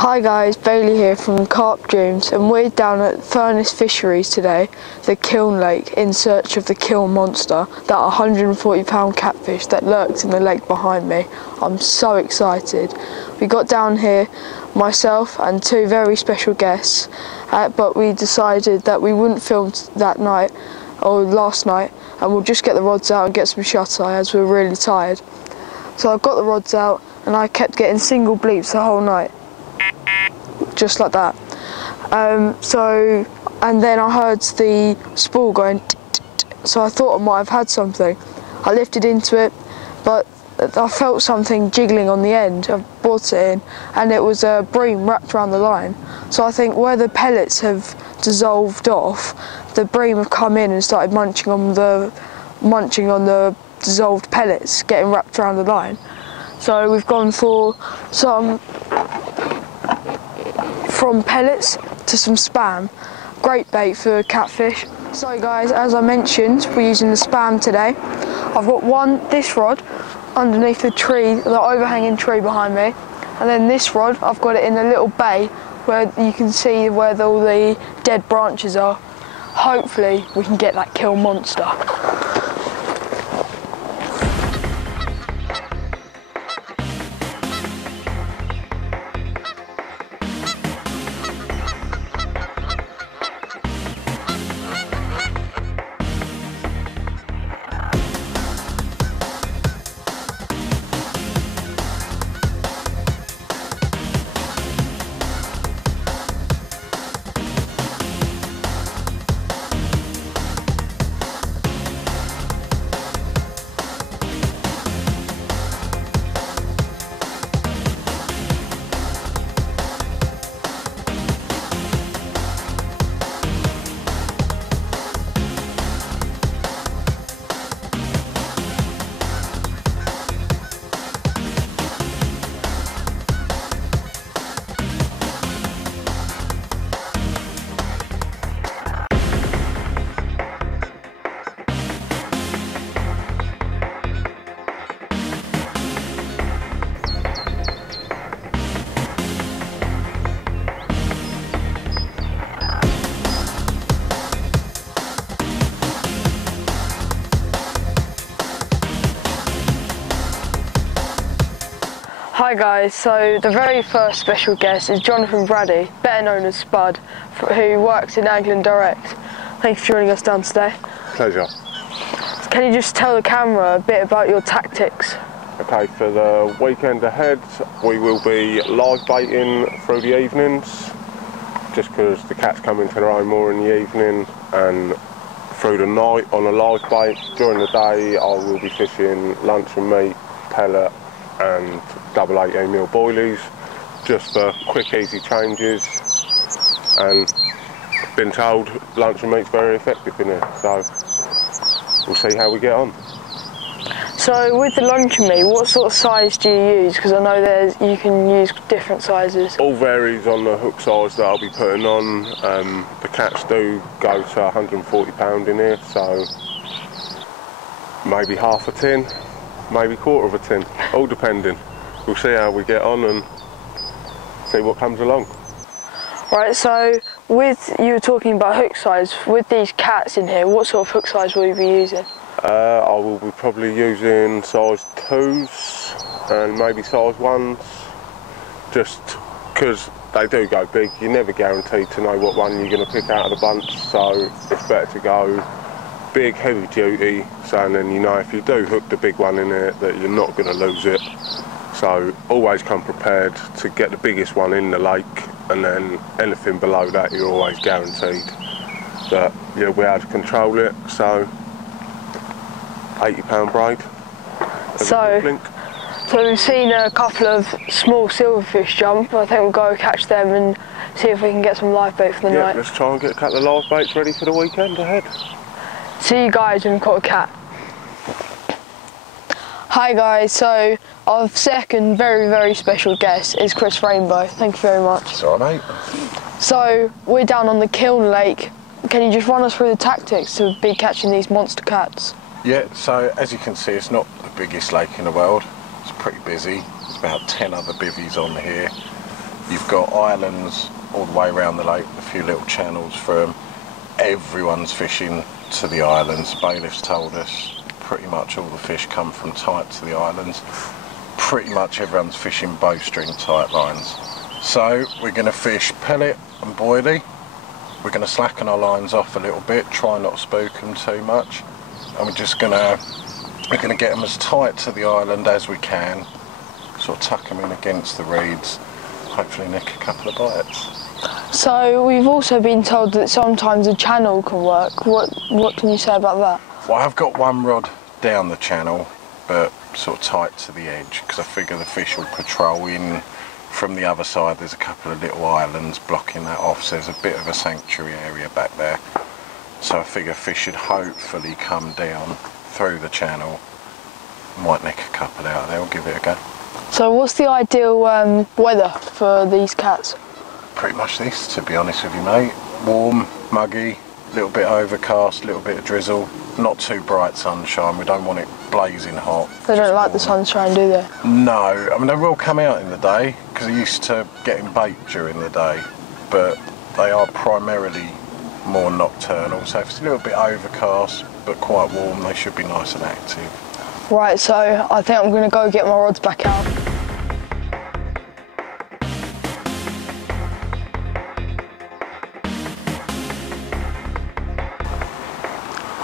Hi guys, Bailey here from Carp Dreams, and we're down at Furnace Fisheries today, the KILN lake, in search of the KILN monster, that 140-pound catfish that lurks in the lake behind me. I'm so excited. We got down here, myself and two very special guests, but we decided that we wouldn't film that night, or last night, and we'll just get the rods out and get some shut-eye as we're really tired. So I got the rods out and I kept getting single bleeps the whole night. Just like that. And then I heard the spool going so I thought I might have had something. I lifted into it, but I felt something jiggling on the end. I brought it in and it was a bream wrapped around the line. So I think where the pellets have dissolved off, the bream have come in and started munching on the dissolved pellets getting wrapped around the line. So we've gone for from pellets to some spam. Great bait for catfish. So guys, as I mentioned, we're using the spam today. I've got this rod underneath the tree, the overhanging tree behind me, and then this rod, I've got it in a little bay where you can see where all the dead branches are. Hopefully we can get that KILN monster. Hi guys, so the very first special guest is Jonathan Brady, better known as Spud, who works in Angling Direct. Thanks for joining us down today. Pleasure. Can you just tell the camera a bit about your tactics? Okay, for the weekend ahead, we will be live baiting through the evenings, just because the cats come into their own more in the evening, and through the night on a live bait. During the day, I will be fishing lunch and meat, pellet, and double 18mm boilies, just for quick easy changes, and been told lunch and meat's very effective in here, so we'll see how we get on. So with the lunch and meat, what sort of size do you use? Because I know you can use different sizes. All varies on the hook size that I'll be putting on. The cats do go to 140 pound in here, so maybe half a tin, maybe quarter of a tin, all depending. We'll see how we get on and see what comes along. Right, so you were talking about hook size, with these cats in here, what sort of hook size will you be using? I will be probably using size 2s and maybe size 1s, just because they do go big. You're never guaranteed to know what one you're going to pick out of the bunch, so it's better to go big, heavy duty, so then you know if you do hook the big one in it that you're not going to lose it. So always come prepared to get the biggest one in the lake, and then anything below that you're always guaranteed that you'll be able to control it. So 80-pound braid. So we've seen a couple of small silverfish jump. I think we'll go catch them and see if we can get some live bait for the night. Let's try and get a couple of live baits ready for the weekend ahead. See you guys when we've caught a cat. Hi guys, so our second very special guest is Chris Rainbow. Thank you very much. It's alright, mate. So we're down on the KILN lake. Can you just run us through the tactics to be catching these monster cats? Yeah, so as you can see, it's not the biggest lake in the world. It's pretty busy. There's about 10 other bivvies on here. You've got islands all the way around the lake, a few little channels from everyone's fishing to the islands. Bailiffs told us pretty much all the fish come from tight to the islands. Pretty much everyone's fishing bowstring tight lines. So we're going to fish pellet and boilie. We're going to slacken our lines off a little bit, try not to spook them too much, and we're going to get them as tight to the island as we can, sort of tuck them in against the reeds, hopefully nick a couple of bites. So we've also been told that sometimes a channel can work. What can you say about that? Well, I've got one rod down the channel, but sort of tight to the edge, because I figure the fish will patrol in from the other side. There's a couple of little islands blocking that off, so there's a bit of a sanctuary area back there. So I figure fish should hopefully come down through the channel. Might nick a couple out there, we'll give it a go. So what's the ideal weather for these cats? Pretty much this, to be honest with you, mate. Warm, muggy, a little bit overcast, a little bit of drizzle. Not too bright sunshine, we don't want it blazing hot. They don't like the sunshine, do they? No, I mean they will come out in the day, because they're used to getting bait during the day, but they are primarily more nocturnal, so if it's a little bit overcast but quite warm, they should be nice and active. Right, so I think I'm going to go get my rods back out.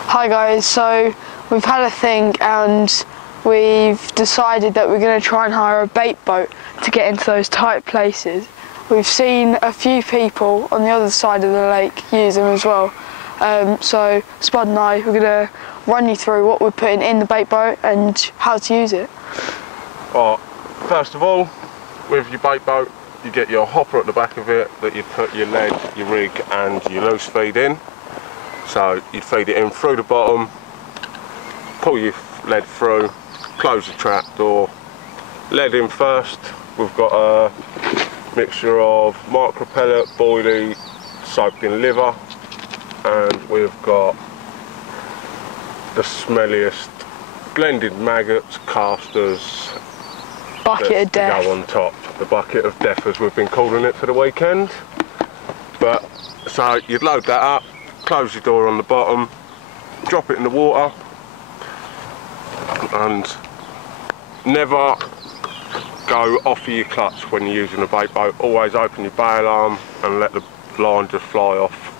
Hi guys, so we've had a think and we've decided that we're going to try and hire a bait boat to get into those tight places. We've seen a few people on the other side of the lake use them as well. So Spud and I, we're going to run you through what we're putting in the bait boat and how to use it. Well, first of all, with your bait boat, you get your hopper at the back of it that you put your lead, your rig and your loose feed in. So you'd feed it in through the bottom, pull your lead through, close the trap door, lead in first. We've got a mixture of micro pellet, boilie, soaked in liver, and we've got the smelliest blended maggots, casters, Bucket of death. go on top. The bucket of death, as we've been calling it for the weekend. But so you'd load that up, close your door on the bottom, drop it in the water, and never go off of your clutch when you're using a bait boat. Always open your bail arm and let the line just fly off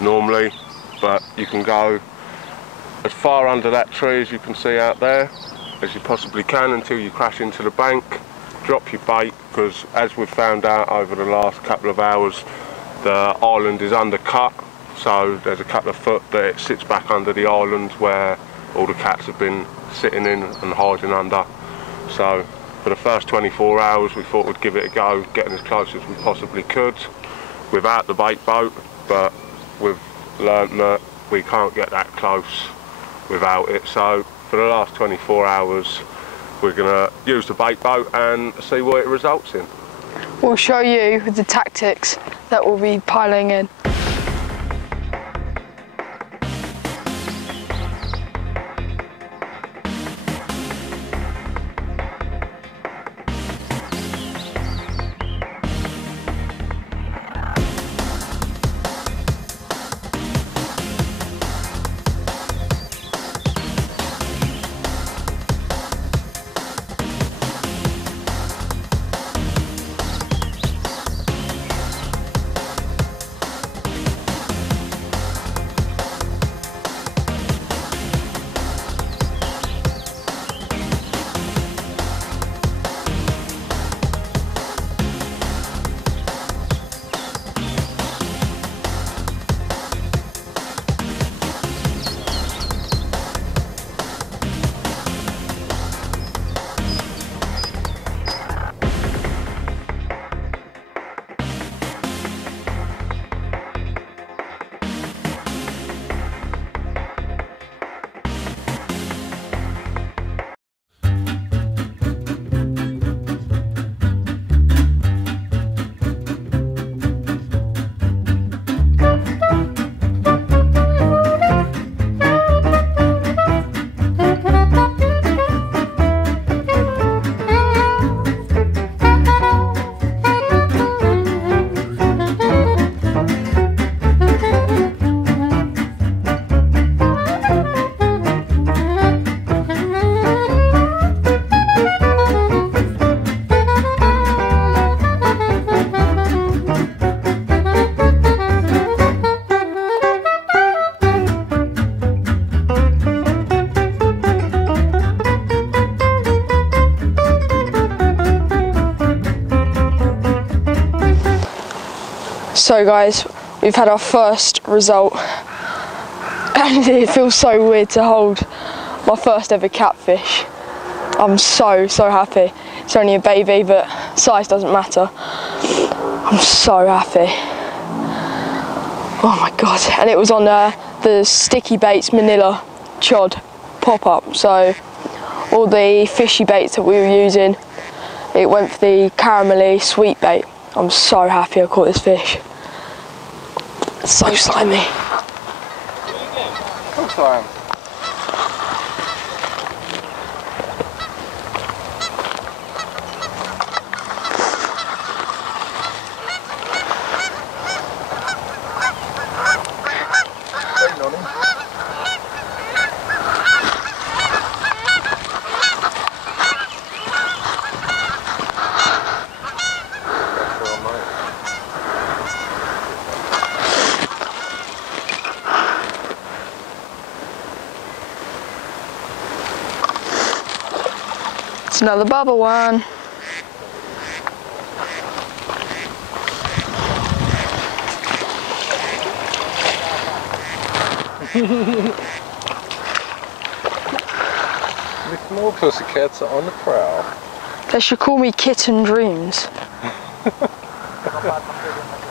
normally, but you can go as far under that tree as you can see out there as you possibly can until you crash into the bank. Drop your bait, because as we've found out over the last couple of hours, the island is undercut, so there's a couple of foot that it sits back under the island where all the cats have been sitting in and hiding under. So for the first 24 hours we thought we'd give it a go, getting as close as we possibly could without the bait boat, but we've learnt that we can't get that close without it. So for the last 24 hours we're going to use the bait boat and see what it results in. We'll show you the tactics that we'll be piling in. So guys, we've had our first result and it feels so weird to hold my first ever catfish. I'm so happy. It's only a baby, but size doesn't matter. I'm so happy. Oh my god. And it was on the Sticky Baits Manila Chod pop-up. So all the fishy baits that we were using, it went for the caramelly sweet bait. I'm so happy I caught this fish. It's so slimy. Of course I am. It's another bubble one. The small pussycats are on the prowl. They should call me Kitten Dreams. Got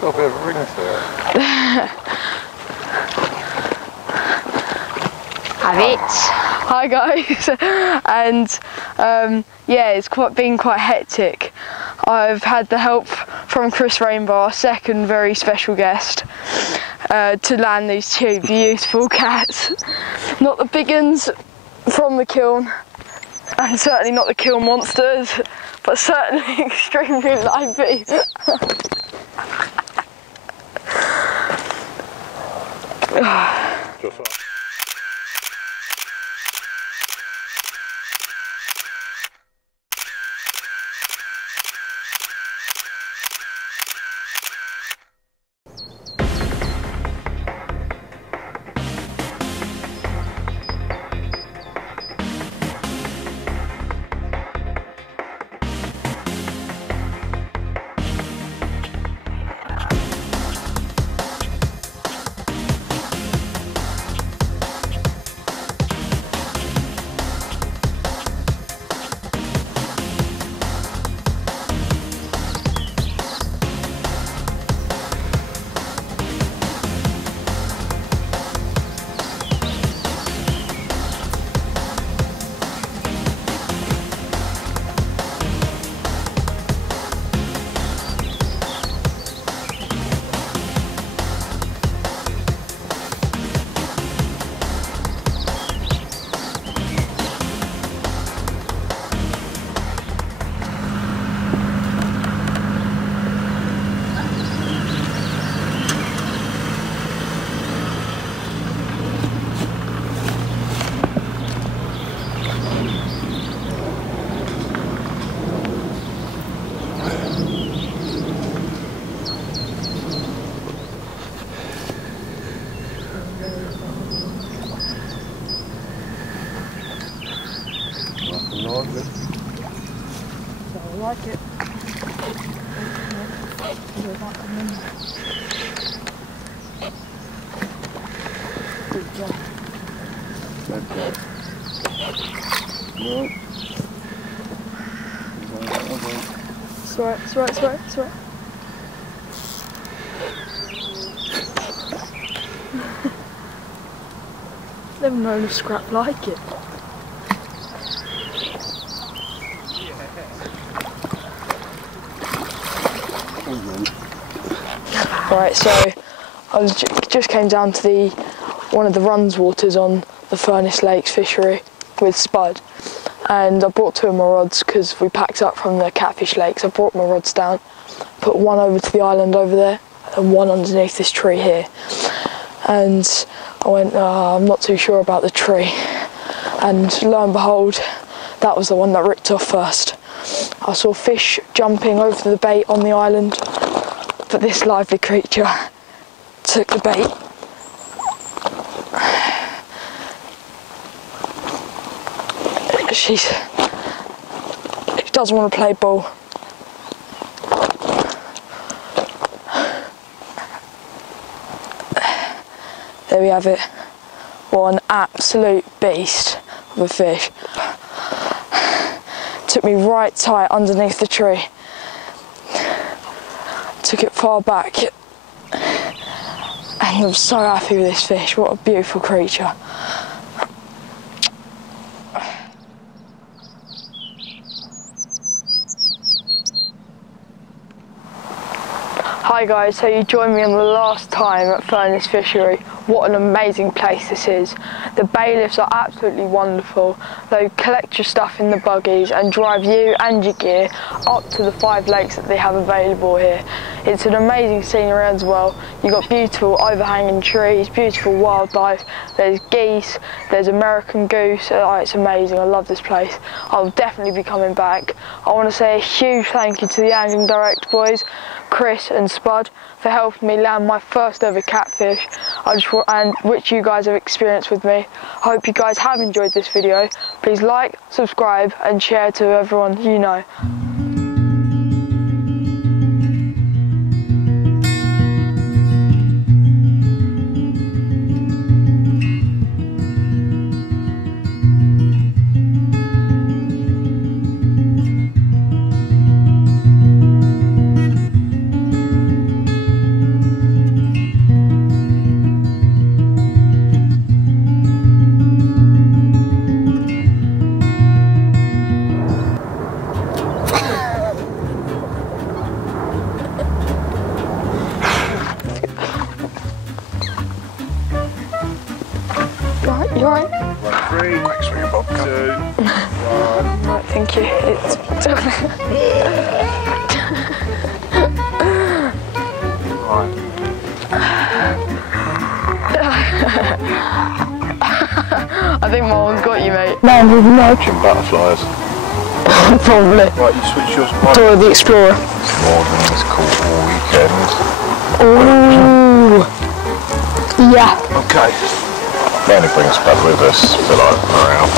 a bit of a ring to it. Have it. Hi guys, and yeah, it's been quite hectic. I've had the help from Chris Rainbow, our second very special guest, to land these two beautiful cats. Not the big uns from the kiln, and certainly not the kiln monsters, but certainly extremely lively. I like it. Good job. Okay. No. It's alright, it's alright, it's alright, it's alright. Never known a scrap like it. Right, so I just came down to one of the runs waters on the Furnace Lake Fishery with Spud, and I brought two of my rods because we packed up from the Catfish lakes. I brought my rods down, put one over to the island over there and one underneath this tree here, and I went, I'm not too sure about the tree, and lo and behold, that was the one that ripped off first. I saw fish jumping over the bait on the island, but this lively creature took the bait. She doesn't want to play ball. There we have it. What an absolute beast of a fish. Took me right tight underneath the tree. Took it far back. And I'm so happy with this fish. What a beautiful creature. Hi guys, so you joined me on the last time at Furnace Fishery. What an amazing place this is. The bailiffs are absolutely wonderful. They collect your stuff in the buggies and drive you and your gear up to the 5 lakes that they have available here. It's an amazing scenery as well. You've got beautiful overhanging trees, beautiful wildlife. There's geese, there's American goose. Oh, it's amazing, I love this place. I'll definitely be coming back. I want to say a huge thank you to the Angling Direct boys, Chris and Spud, for helping me land my first ever catfish, and which you guys have experienced with me. I hope you guys have enjoyed this video. Please like, subscribe and share to everyone you know. You alright? 3, Quick swing, Bob. 2, 1. Right, thank you. It's I think my one's got you, mate. Man with Catching butterflies. Probably. Right, you switch yours. Dora the Explorer. More than this called all weekend. Ooh. Yeah. Okay. They only bring Spud with us for like morale.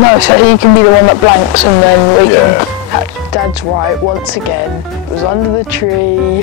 No, so he can be the one that blanks and then we Yeah. can... Dad's right, once again. It was under the tree.